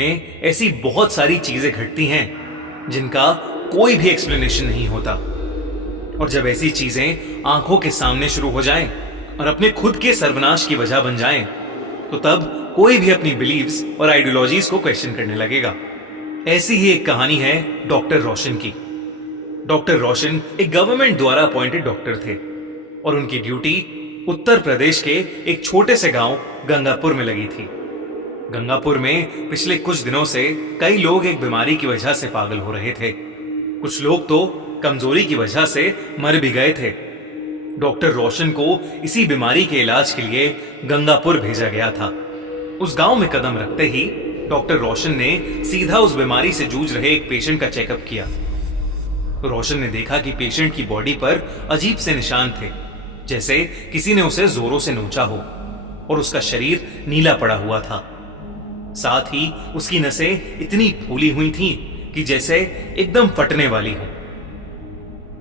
में ऐसी बहुत सारी चीजें घटती हैं जिनका कोई भी एक्सप्लेनेशन नहीं होता। और जब ऐसी चीजें आंखों के सामने शुरू हो जाएं और अपने खुद के सर्वनाश की वजह बन जाएं, तो तब कोई भी अपनी बिलीव्स और आइडियोलॉजीज को क्वेश्चन करने लगेगा। ऐसी ही एक कहानी है डॉक्टर रोशन की। डॉक्टर रोशन एक गवर्नमेंट द्वारा अपॉइंटेड डॉक्टर थे और उनकी ड्यूटी उत्तर प्रदेश के एक छोटे से गांव गंगापुर में लगी थी। गंगापुर में पिछले कुछ दिनों से कई लोग एक बीमारी की वजह से पागल हो रहे थे। कुछ लोग तो कमजोरी की वजह से मर भी गए थे। डॉक्टर रोशन को इसी बीमारी के इलाज के लिए गंगापुर भेजा गया था। उस गांव में कदम रखते ही डॉक्टर रोशन ने सीधा उस बीमारी से जूझ रहे एक पेशेंट का चेकअप किया। रोशन ने देखा कि पेशेंट की बॉडी पर अजीब से निशान थे, जैसे किसी ने उसे जोरों से नोचा हो, और उसका शरीर नीला पड़ा हुआ था। साथ ही उसकी नसें इतनी फूली हुई थीं कि जैसे एकदम फटने वाली हो।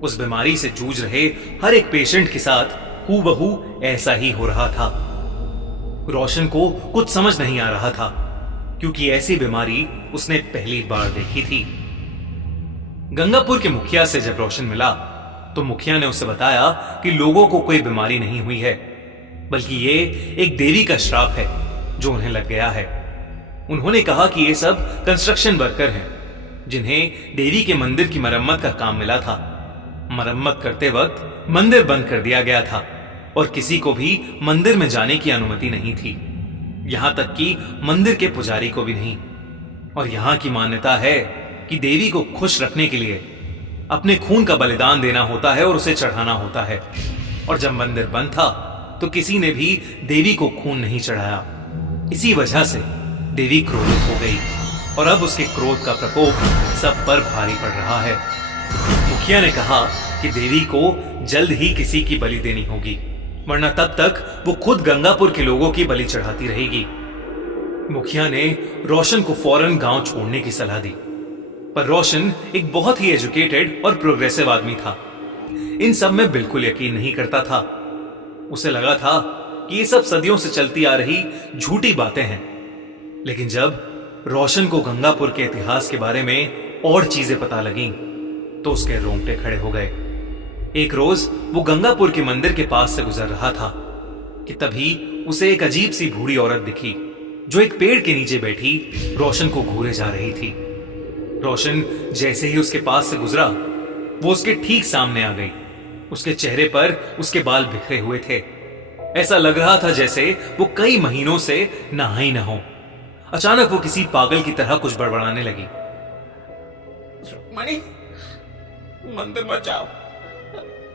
उस बीमारी से जूझ रहे हर एक पेशेंट के साथ हूबहू ऐसा ही हो रहा था। रोशन को कुछ समझ नहीं आ रहा था, क्योंकि ऐसी बीमारी उसने पहली बार देखी थी। गंगापुर के मुखिया से जब रोशन मिला तो मुखिया ने उसे बताया कि लोगों को कोई बीमारी नहीं हुई है, बल्कि ये एक देवी का श्राप है जो उन्हें लग गया है। उन्होंने कहा कि ये सब कंस्ट्रक्शन वर्कर हैं, जिन्हें देवी के मंदिर की मरम्मत का काम मिला था। मरम्मत करते वक्त मंदिर बंद कर दिया गया था और किसी को भी मंदिर में जाने की अनुमति नहीं थी, यहां तक कि मंदिर के पुजारी को भी नहीं। और यहां की मान्यता है कि देवी को खुश रखने के लिए अपने खून का बलिदान देना होता है और उसे चढ़ाना होता है। और जब मंदिर बंद था तो किसी ने भी देवी को खून नहीं चढ़ाया। इसी वजह से देवी क्रोधित हो गई और अब उसके क्रोध का प्रकोप सब पर भारी पड़ रहा है। मुखिया ने कहा कि देवी को जल्द ही किसी की बलि देनी होगी, वरना तब तक वो खुद गंगापुर के लोगों की बलि चढ़ाती रहेगी। मुखिया ने रोशन को फौरन गांव छोड़ने की सलाह दी, पर रोशन एक बहुत ही एजुकेटेड और प्रोग्रेसिव आदमी था। इन सब में बिल्कुल यकीन नहीं करता था। उसे लगा था कि ये सब सदियों से चलती आ रही झूठी बातें हैं। लेकिन जब रोशन को गंगापुर के इतिहास के बारे में और चीजें पता लगीं, तो उसके रोंगटे खड़े हो गए। एक रोज वो गंगापुर के मंदिर के पास से गुजर रहा था कि तभी उसे एक अजीब सी बूढ़ी औरत दिखी, जो एक पेड़ के नीचे बैठी रोशन को घूरे जा रही थी। रोशन जैसे ही उसके पास से गुजरा, वो उसके ठीक सामने आ गई। उसके चेहरे पर उसके बाल बिखरे हुए थे। ऐसा लग रहा था जैसे वो कई महीनों से नहा ही न हो। अचानक वो किसी पागल की तरह कुछ बड़बड़ाने लगी। रुक्मणी, मंदिर मत जाओ,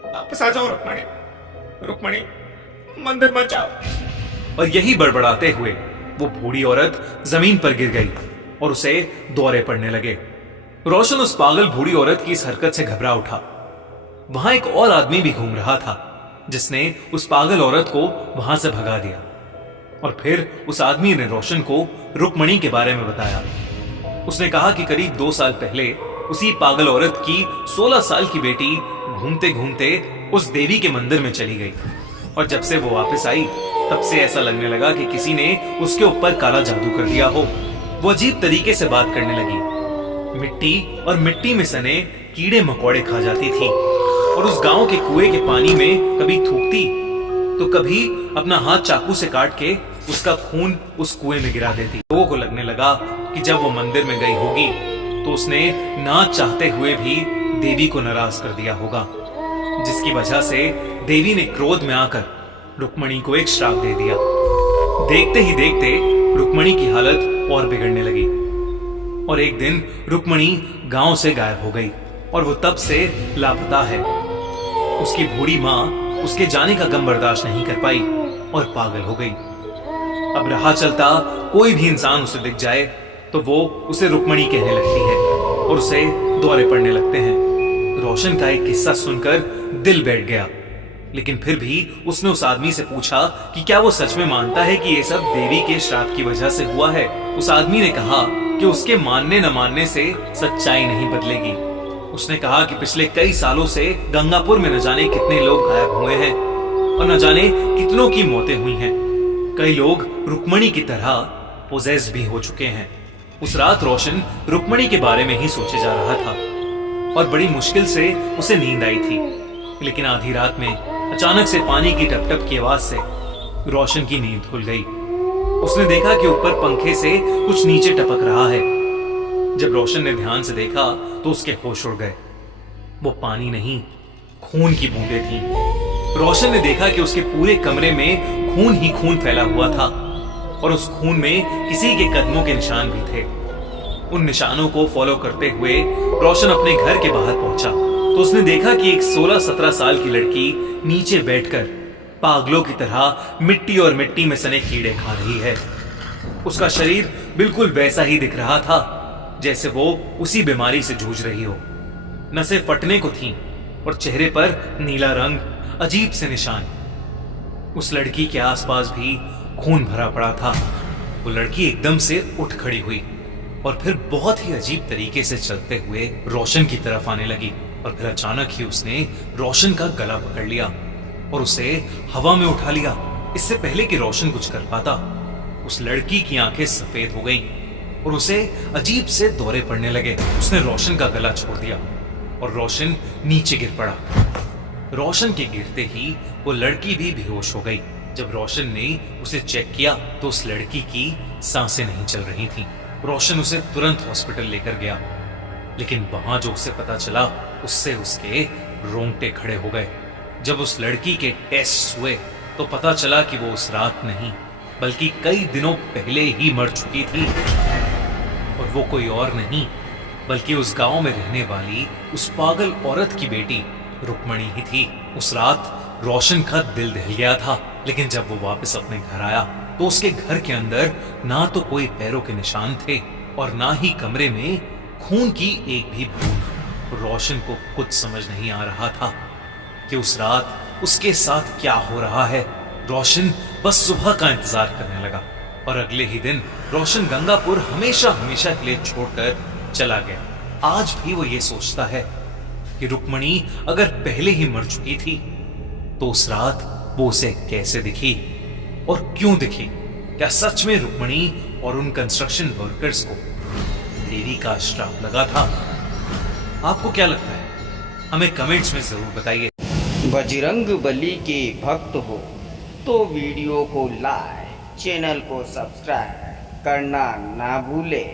वापस आ जाओ। रुक्मणी, रुक्मणी, मंदिर मत जाओ। और यही बड़बड़ाते हुए वो बूढ़ी औरत जमीन पर गिर गई और उसे दौरे पड़ने लगे। रोशन उस पागल बूढ़ी औरत की इस हरकत से घबरा उठा। वहां एक और आदमी भी घूम रहा था, जिसने उस पागल औरत को वहां से भगा दिया। और फिर उस आदमी ने रोशन को रुक्मणी के बारे में बताया। उसने कहा कि करीब 2 साल पहले उसी पागल औरत की 16 साल की बेटी घूमते घूमते उस देवी के मंदिर में चली गई, और जब से वो वापस आई तब से ऐसा लगने लगा कि किसी ने उसके ऊपर काला जादू कर दिया हो। वो अजीब तरीके से बात करने लगी, मिट्टी और मिट्टी में सने कीड़े मकोड़े खा जाती थी, और उस गांव के कुएं के पानी में कभी थूकती तो कभी अपना हाथ चाकू से काट के उसका खून उस कुएं में गिरा देती। लोगों को लगने लगा कि जब वो मंदिर में गई होगी तो उसने ना चाहते हुए भी देवी को नाराज कर दिया होगा, जिसकी वजह से देवी ने क्रोध में आकर रुक्मणी को एक श्राप दे दिया। देखते ही देखते रुक्मणी की हालत और बिगड़ने लगी, और एक दिन रुक्मणी गांव से गायब हो गई और वो तब से लापता है। उसकी बूढ़ी माँ उसके जाने का गम बर्दाश्त नहीं कर पाई और पागल हो गई। अब रहा चलता कोई भी इंसान उसे दिख जाए तो वो उसे रुक्मणी कहने लगती है और उसे दौरे पड़ने लगते हैं। रोशन का एक किस्सा सुनकर दिल बैठ गया, लेकिन फिर भी उसने उस आदमी से पूछा कि क्या वो सच में मानता है कि ये सब देवी के श्राप की वजह से हुआ है। उस आदमी ने कहा कि उसके मानने न मानने से सच्चाई नहीं बदलेगी। उसने कहा कि पिछले कई सालों से गंगापुर में न जाने कितने लोग गायब हुए हैं और न जाने कितनों की मौतें हुई हैं। कई लोग रुक्मणी की तरह पोजेस्ड भी हो चुके हैं। उस रात रोशन रुक्मणी के बारे में ही सोचे जा रहा था और बड़ी मुश्किल से उसे नींद आई थी। लेकिन आधी रात में अचानक से पानी की टप-टप की आवाज से रोशन की नींद खुल गई। उसने देखा कि ऊपर पंखे से कुछ नीचे टपक रहा है। जब रोशन ने ध्यान से देखा तो उसके होश उड़ गए। वो पानी नहीं, खून की बूंदें थीं। रोशन ने देखा कि उसके पूरे कमरे में खून ही खून फैला हुआ था और उस खून में किसी के कदमों के निशान भी थे। उन निशानों को फॉलो करते हुए रोशन अपने घर के बाहर पहुंचा तो उसने देखा कि एक 16-17 साल की लड़की नीचे बैठकर पागलों की तरह मिट्टी और मिट्टी में सने कीड़े खा रही है। उसका शरीर बिल्कुल वैसा ही दिख रहा था जैसे वो उसी बीमारी से जूझ रही हो। नसें फटने को थीं और चेहरे पर नीला रंग, अजीब से निशान। उस लड़की के आसपास भी खून भरा पड़ा था। वो लड़की एकदम से उठ खड़ी हुई और फिर बहुत ही अजीब तरीके से चलते हुए रोशन की तरफ आने लगी और फिर अचानक ही उसने रोशन का गला पकड़ लिया और उसे हवा में उठा लिया। इससे पहले कि रोशन कुछ कर पाता, उस लड़की की आंखें सफेद हो गईं और उसे अजीब से दौरे पड़ने लगे। उसने रोशन का गला छोड़ दिया और रोशन नीचे गिर पड़ा। रोशन के गिरते ही वो लड़की भी बेहोश हो गई। जब रोशन ने उसे चेक किया तो उस लड़की की सांसें नहीं चल रही थीं। रोशन उसे तुरंत हॉस्पिटल लेकर गया, लेकिन वहां जो उसे पता चला उससे उसके रोंगटे खड़े हो गए। जब उस लड़की के टेस्ट हुए तो पता चला कि वो उस रात नहीं बल्कि कई दिनों पहले ही मर चुकी थी और वो कोई और नहीं बल्कि उस गांव में रहने वाली उस पागल औरत की बेटी रुक्मणी ही थी। उस रात रोशन का दिल दहल गया था, लेकिन जब वो वापस अपने घर आया तो उसके घर के अंदर ना तो कोई पैरों के निशान थे और ना ही कमरे में खून की एक भी बूंद। रोशन को कुछ समझ नहीं आ रहा था कि उस रात उसके साथ क्या हो रहा है। रोशन बस सुबह का इंतजार करने लगा और अगले ही दिन रोशन गंगापुर हमेशा हमेशा के लिए छोड़कर चला गया। आज भी वो ये सोचता है कि रुक्मणी अगर पहले ही मर चुकी थी तो उस रात वो उसे कैसे दिखी और क्यों दिखी। क्या सच में रुक्मणी और उन कंस्ट्रक्शन वर्कर्स को देवी का श्राप लगा था? आपको क्या लगता है? हमें कमेंट्स में जरूर बताइए। बजरंगबली के भक्त हो तो वीडियो को लाइक, चैनल को सब्सक्राइब करना ना भूले।